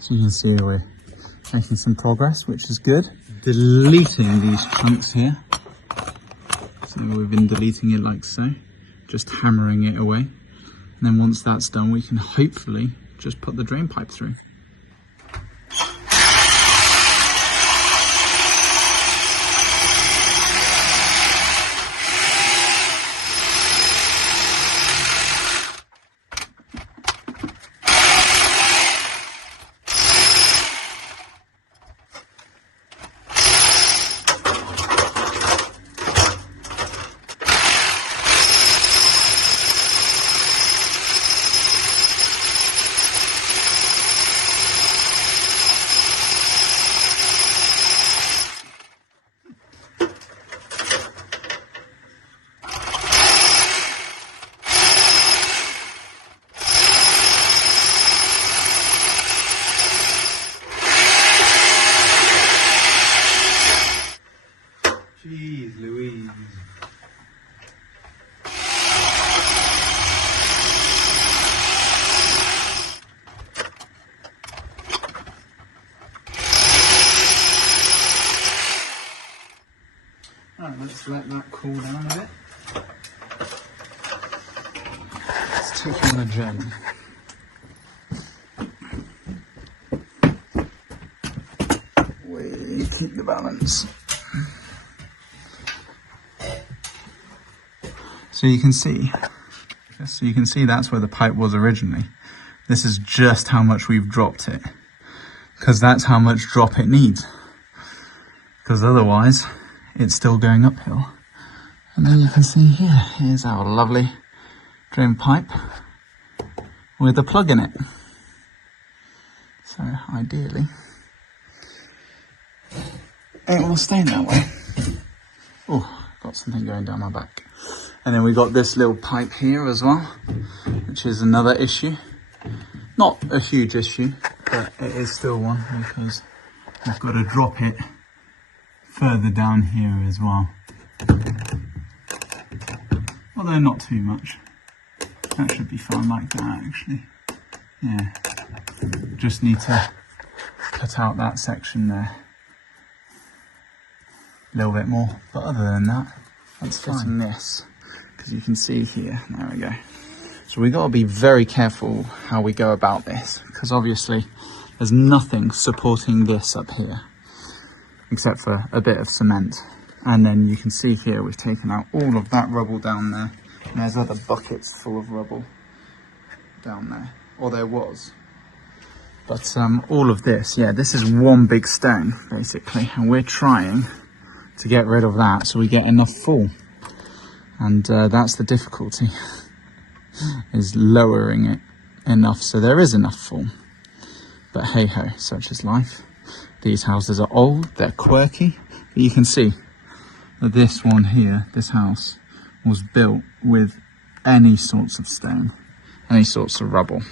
So you can see we're making some progress, which is good. Deleting these chunks here. So we've been deleting it like so, just hammering it away. And then once that's done, we can hopefully just put the drain pipe through. Jeez Louise. Alright, let's let that cool down a bit. Let's take on a journey. We keep the balance. So you can see that's where the pipe was originally. This is just how much we've dropped it, because that's how much drop it needs, because otherwise it's still going uphill. And then you can see here's our lovely drain pipe with a plug in it. So ideally it will stay that way. Oh, got something going down my back. And then we got this little pipe here as well, which is another issue. Not a huge issue, but it is still one, because we've got to drop it further down here as well. Although not too much. That should be fine like that, actually. Yeah. Just need to cut out that section there a little bit more. But other than that, that's fitting this. Because you can see here, there we go. So we got to be very careful how we go about this, because obviously there's nothing supporting this up here except for a bit of cement. And then you can see here we've taken out all of that rubble down there, and there's other buckets full of rubble down there, or there was. But all of this, yeah, this is one big stone basically, and we're trying to get rid of that so we get enough fall. And that's the difficulty, is lowering it enough so there is enough fall. But hey ho, such is life. These houses are old, they're quirky, but you can see that this one here, this house, was built with any sorts of stone, any sorts of rubble,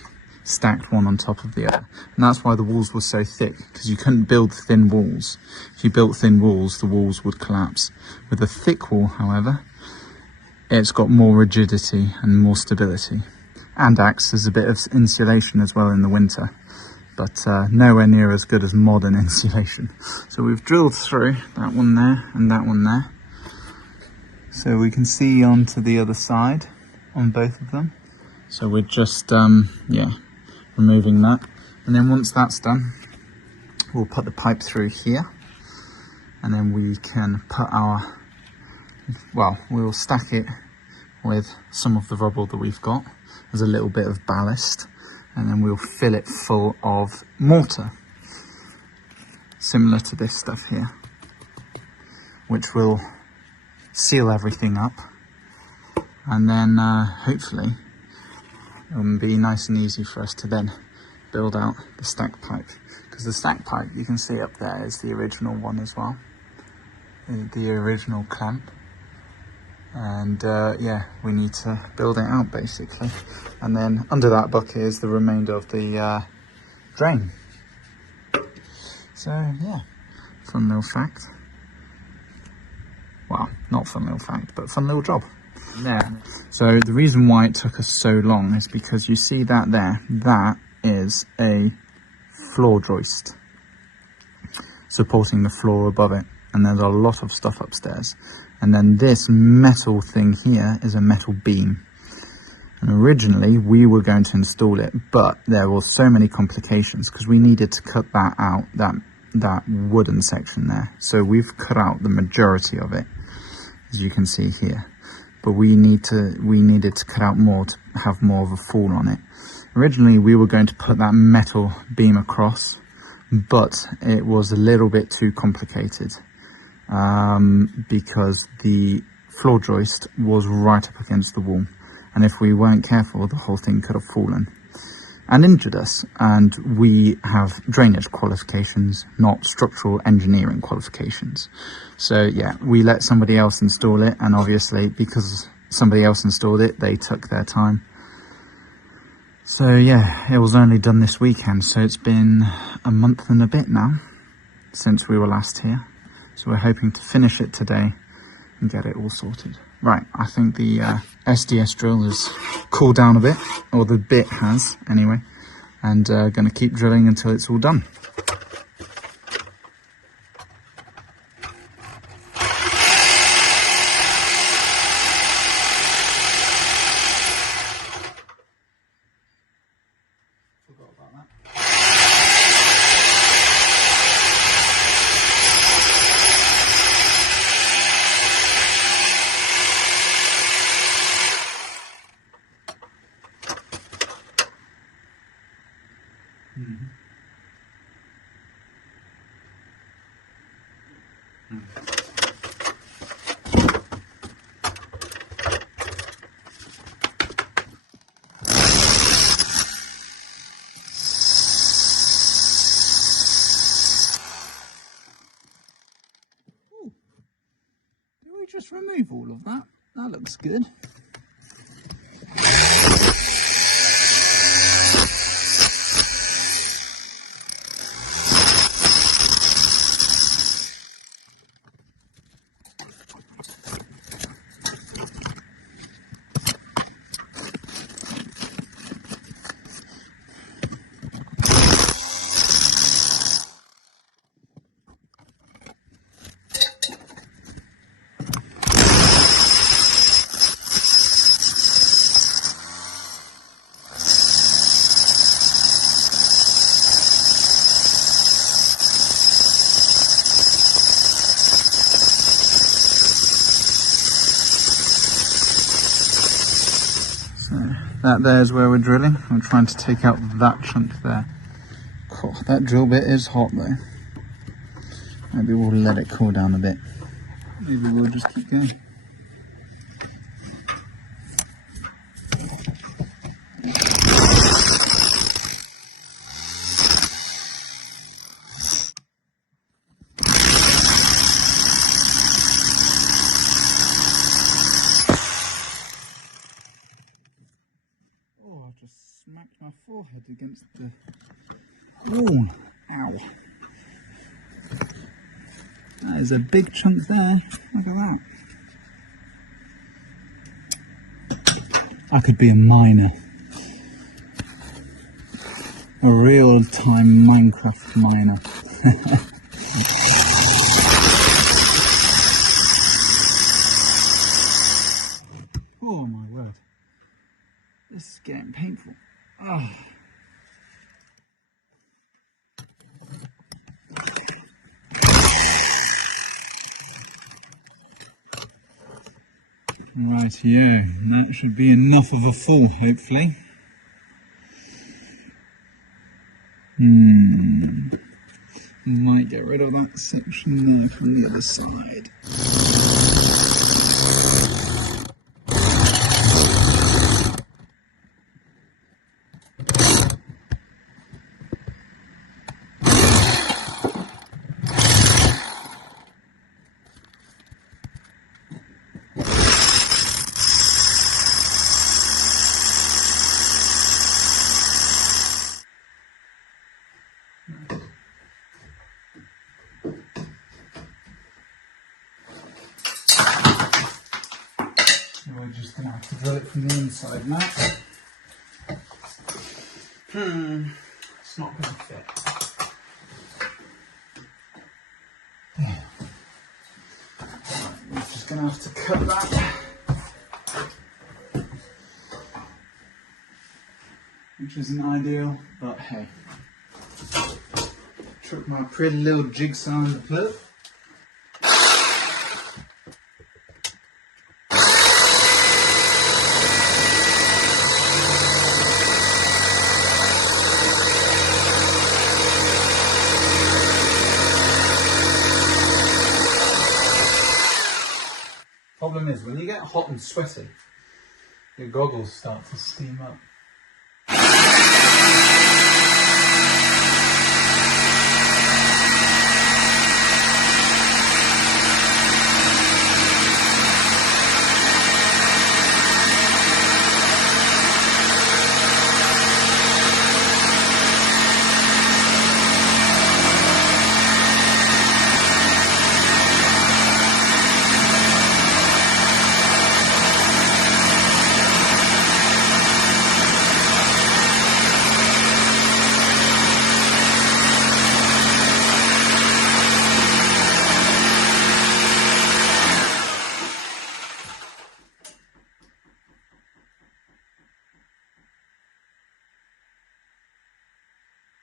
stacked one on top of the other. And that's why the walls were so thick, because you couldn't build thin walls. If you built thin walls, the walls would collapse. With a thick wall, however, it's got more rigidity and more stability, and acts as a bit of insulation as well in the winter, but nowhere near as good as modern insulation. So we've drilled through that one there and that one there, so we can see onto the other side on both of them. So we're just removing that, and then once that's done, we'll put the pipe through here, and then we can put our, we'll stack it with some of the rubble that we've got as a little bit of ballast, and then we'll fill it full of mortar, similar to this stuff here, which will seal everything up, and then hopefully it'll be nice and easy for us to then build out the stack pipe, because the stack pipe you can see up there is the original one as well, the original clamp. And we need to build it out basically, and then under that bucket is the remainder of the drain. So yeah, fun little fact. Well, not fun little fact, but fun little job. Yeah. So the reason why it took us so long is because you see that there, that is a floor joist supporting the floor above it, and there's a lot of stuff upstairs. And then this metal thing here is a metal beam, and originally we were going to install it, but there were so many complications because we needed to cut that out, that wooden section there. So we've cut out the majority of it, as you can see here, but we needed to cut out more to have more of a fall on it. Originally we were going to put that metal beam across, but it was a little bit too complicated because the floor joist was right up against the wall, and if we weren't careful, the whole thing could have fallen and injured us. And we have drainage qualifications, not structural engineering qualifications. So yeah, we let somebody else install it, and obviously because somebody else installed it, they took their time. So yeah, it was only done this weekend, so it's been a month and a bit now since we were last here. So we're hoping to finish it today and get it all sorted. Right, I think the SDS drill has cooled down a bit, or the bit has anyway, and going to keep drilling until it's all done. Forgot about that. Do we just remove all of that? That looks good. That there's where we're drilling. I'm trying to take out that chunk there. Cool. That drill bit is hot though. Maybe we'll let it cool down a bit. Maybe we'll just keep going. Just smacked my forehead against the wall. Ow. That is a big chunk there. Look at that. I could be a miner. A real-time Minecraft miner. Oh my word. This is getting painful. Oh. Right, yeah, that should be enough of a fall, hopefully. Might get rid of that section there from the other side. We're just going to have to drill it from the inside now. It's not going to fit. going to have to cut that. Which isn't ideal, but hey. Took my pretty little jigsaw on the put. Problem is, when you get hot and sweaty, your goggles start to steam up.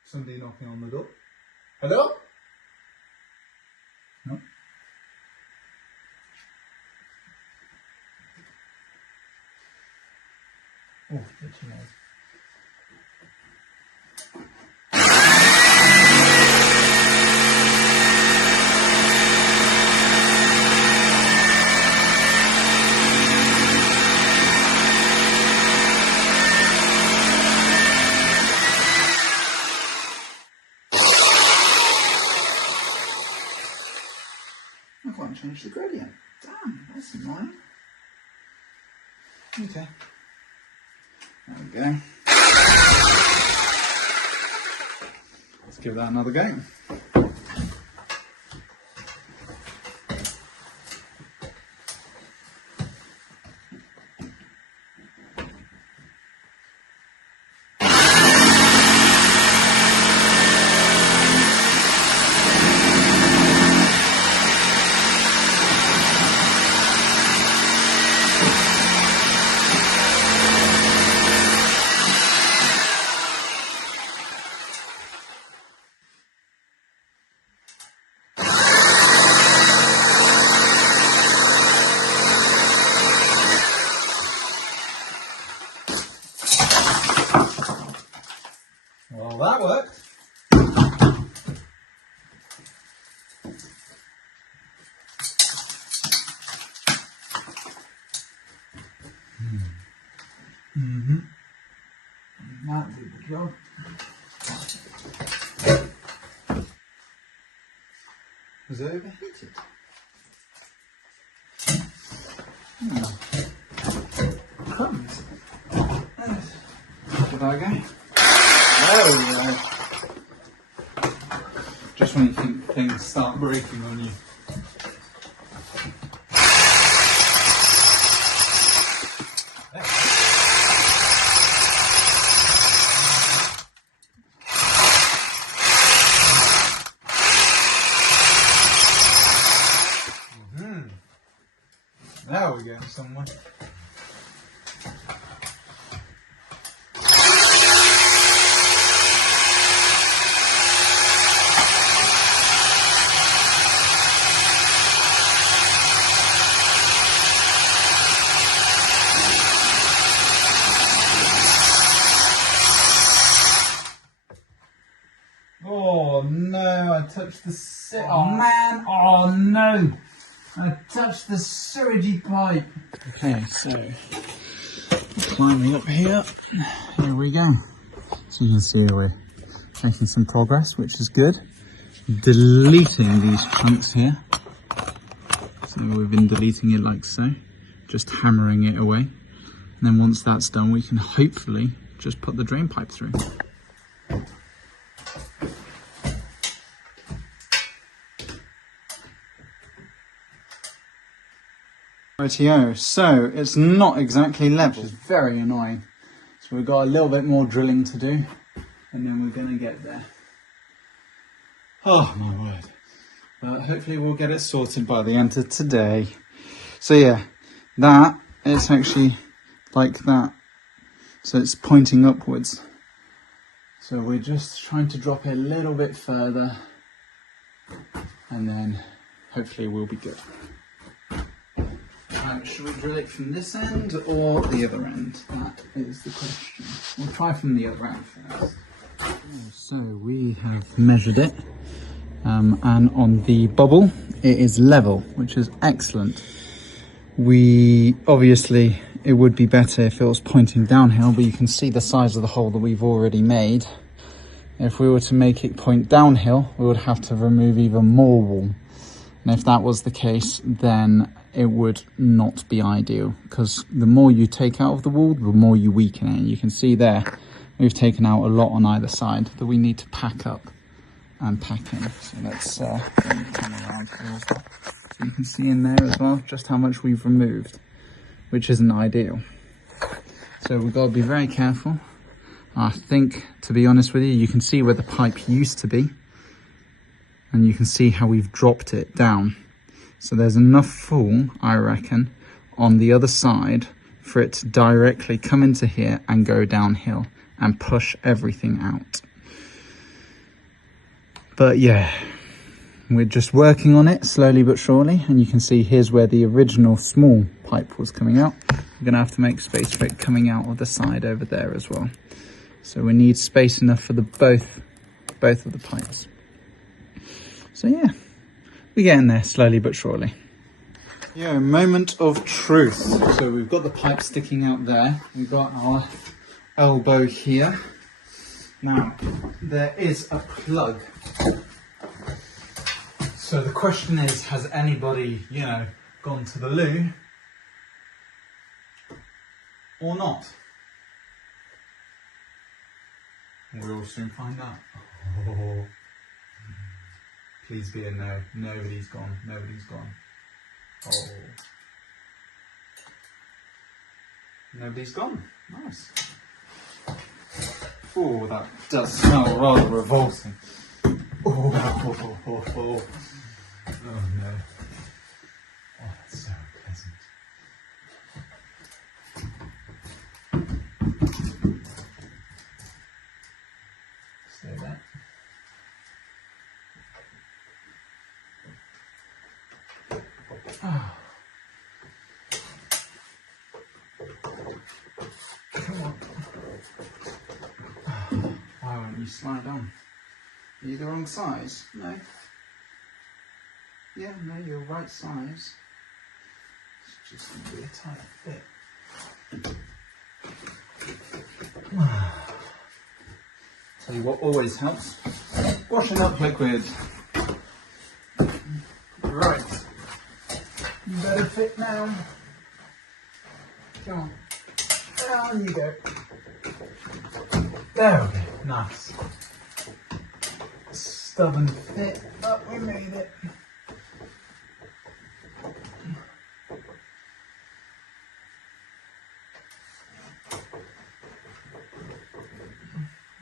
Somebody knocking on the door. Hello? No. Oh, that's nice. I can't change the gradient. Damn, that's annoying. Okay. There we go. Let's give that another go. Well, that worked. That did the job. Was it overheated? Crumbs. Give that a go. There we go. Just when you think things start breaking on you. There we go, someone. Oh no, I touched the oh man, oh no, I touched the sewagey pipe. Okay, so climbing up here we go. So you can see we're making some progress, which is good. Deleting these chunks here. So we've been deleting it like so, just hammering it away. And then once that's done, we can hopefully just put the drain pipe through. Rightio, so it's not exactly level, which is very annoying. So we've got a little bit more drilling to do, and then we're going to get there. Oh my word. But hopefully we'll get it sorted by the end of today. So yeah, that it's actually like that. So it's pointing upwards. So we're just trying to drop it a little bit further, and then hopefully we'll be good. Should we drill it from this end or the other end? That is the question. We'll try from the other end first. So we have measured it, and on the bubble it is level, which is excellent. Obviously it would be better if it was pointing downhill, but you can see the size of the hole that we've already made. If we were to make it point downhill, we would have to remove even more wall. And if that was the case, then it would not be ideal, because the more you take out of the wall, the more you weaken it. And you can see there, we've taken out a lot on either side that we need to pack up and pack in. So let's come around here as well. So you can see in there as well just how much we've removed, which isn't ideal. So we've got to be very careful. I think, to be honest with you, you can see where the pipe used to be, and you can see how we've dropped it down. So there's enough fall, I reckon, on the other side for it to directly come into here and go downhill and push everything out. But yeah, we're just working on it slowly but surely, and you can see here's where the original small pipe was coming out. We're gonna have to make space for it coming out of the side over there as well. So we need space enough for the both of the pipes. So yeah, we're getting there slowly but surely. Yeah, moment of truth. So we've got the pipe sticking out there. We've got our elbow here. Now, there is a plug. So the question is, has anybody, gone to the loo or not? We'll soon find out. Oh. Please be a no. Nobody's gone. Nobody's gone. Oh. Nobody's gone. Nice. Oh, that does smell rather revolting. Oh no. Oh, that's so pleasant. Stay there. Oh. Come on. Oh. Why won't you slide on? Are you the wrong size? No. Yeah, no, you're right size. It's just going to be a tight fit. Tell you what always helps. Washing up liquid. Right. You better fit now. Come on. Down you go. There we go. Nice. Stubborn fit, but we made it.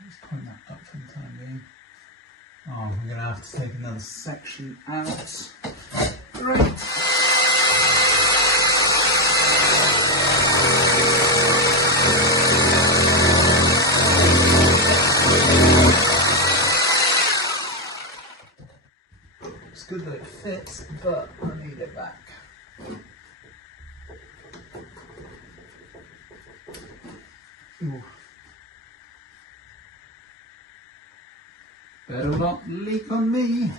Let's point that up for the time being. Oh, we're going to have to take another section out. Great. It's good that it fits, but I need it back. Ooh. Better not leak on me.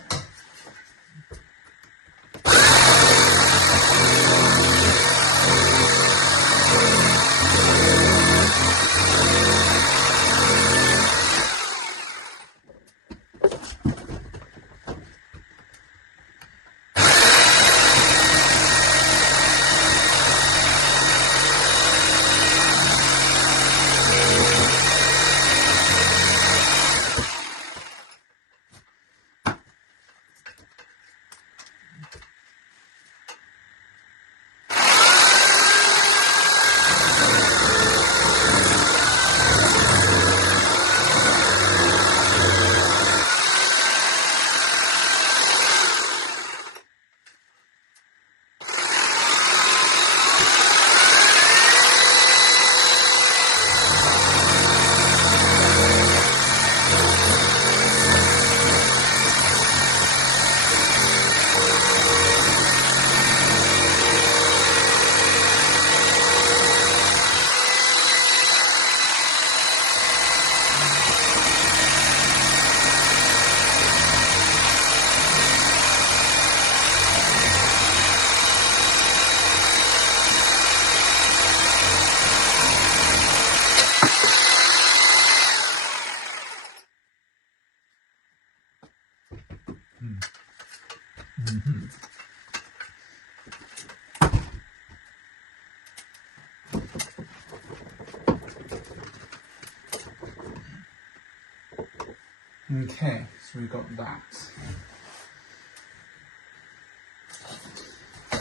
Okay, so we've got that.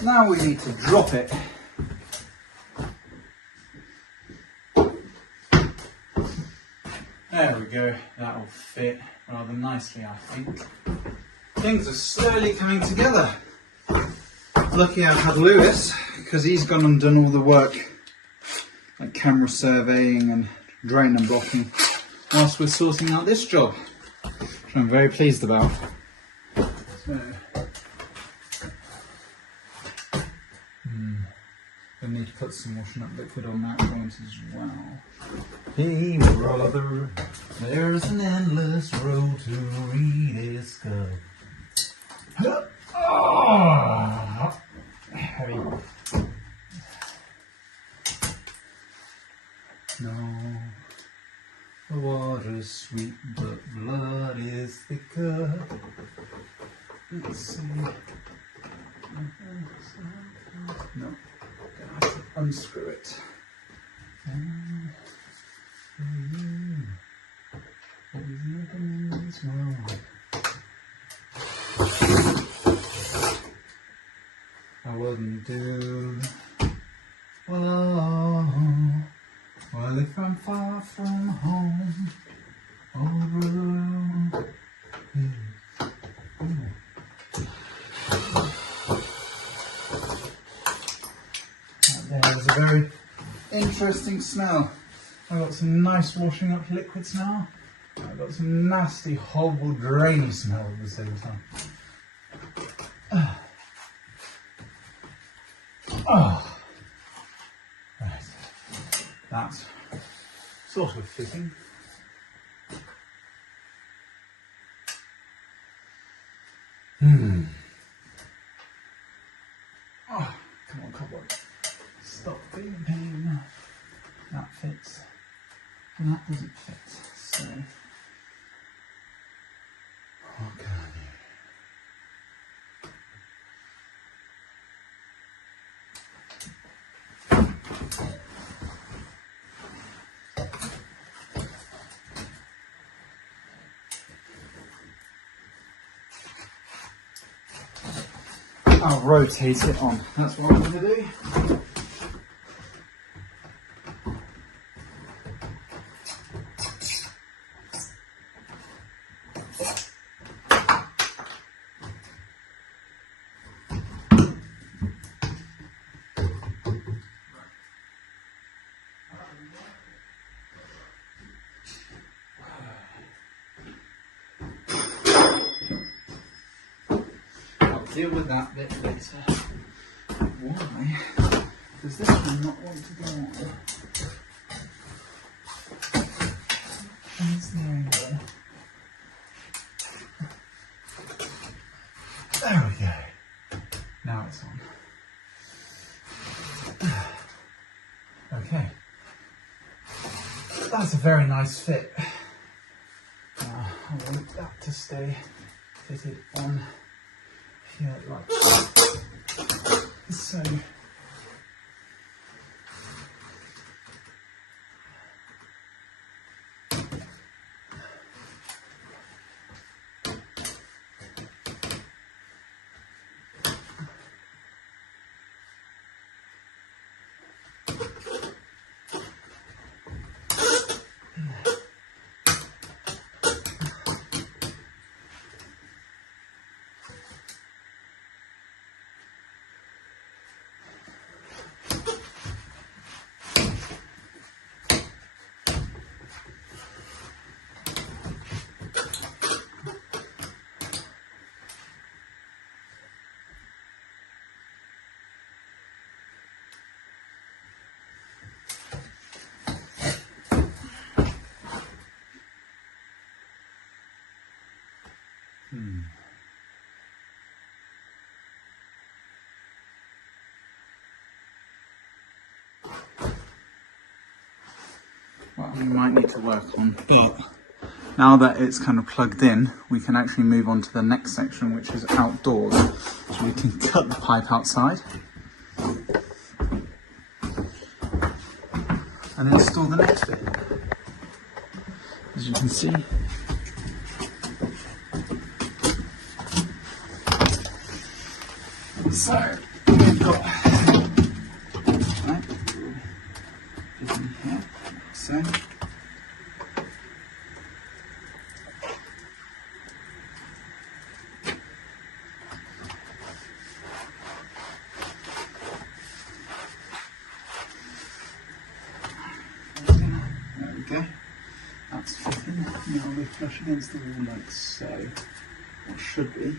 Now we need to drop it. There we go, that'll fit rather nicely, I think. Things are slowly coming together. Lucky I've had Lewis, because he's gone and done all the work, like camera surveying and drain and blocking, whilst we're sorting out this job, which I'm very pleased about. So, I need to put some washing up liquid on that joint as well. Hey brother, there's an endless road to rediscover. Oh, heavy. No, the water's sweet, but blood is thicker. Let's see. No, gonna have to unscrew it. I wouldn't do. Oh, well, if I'm far from home, over. There's a very interesting smell. I've got some nice washing up liquids now. I've got some nasty, horrible, drainy smell at the same time. Oh, right. That's sort of fitting. Oh, come on, cobweb. Stop being a pain. That fits. And that doesn't fit. So, what can I do? I'll rotate it on. That's what I'm going to do. Deal with that bit later. Why does this one not want to go on? Where's the angle? There we go. Now it's on. Okay. That's a very nice fit. I want that to stay fitted on. Yeah, like so. What we might need to work on, but Now that it's kind of plugged in, we can actually move on to the next section, which is outdoors. So we can cut the pipe outside and install the next bit. As you can see, so we've got right, in here, so. There we go. That's fitting. Now we flush against the wall like so. Or should be.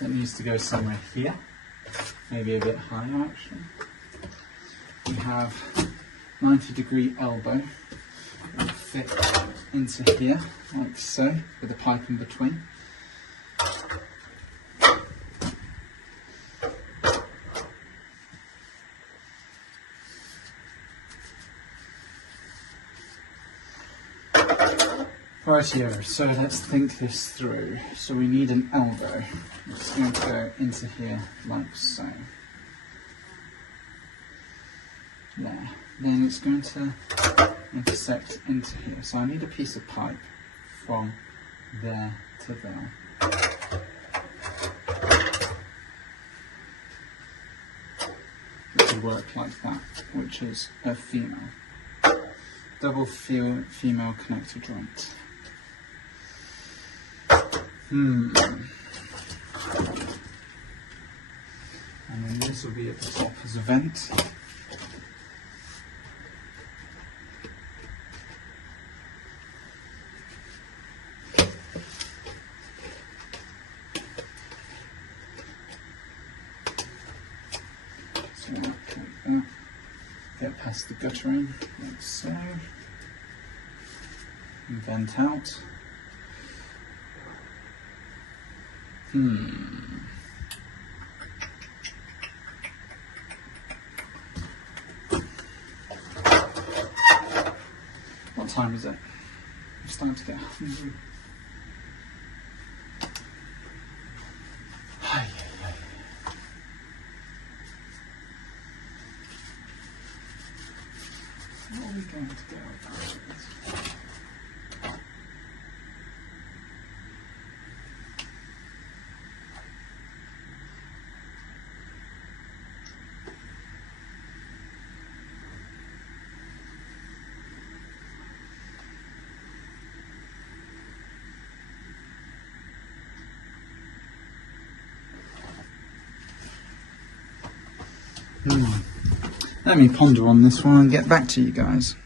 It needs to go somewhere here, maybe a bit higher actually. We have 90-degree elbow. It'll fit into here like so, with a pipe in between. Rightio, so let's think this through. So we need an elbow. It's going to go into here like so. There. Then it's going to intersect into here. So I need a piece of pipe from there to there. It will work like that, which is a female. Double female connector joint. And then this will be at the top as a vent. So like that. Get past the guttering, like so. And vent out. What time is it? I'm starting to get hungry. What are we going to do about this? Let me ponder on this one and get back to you guys.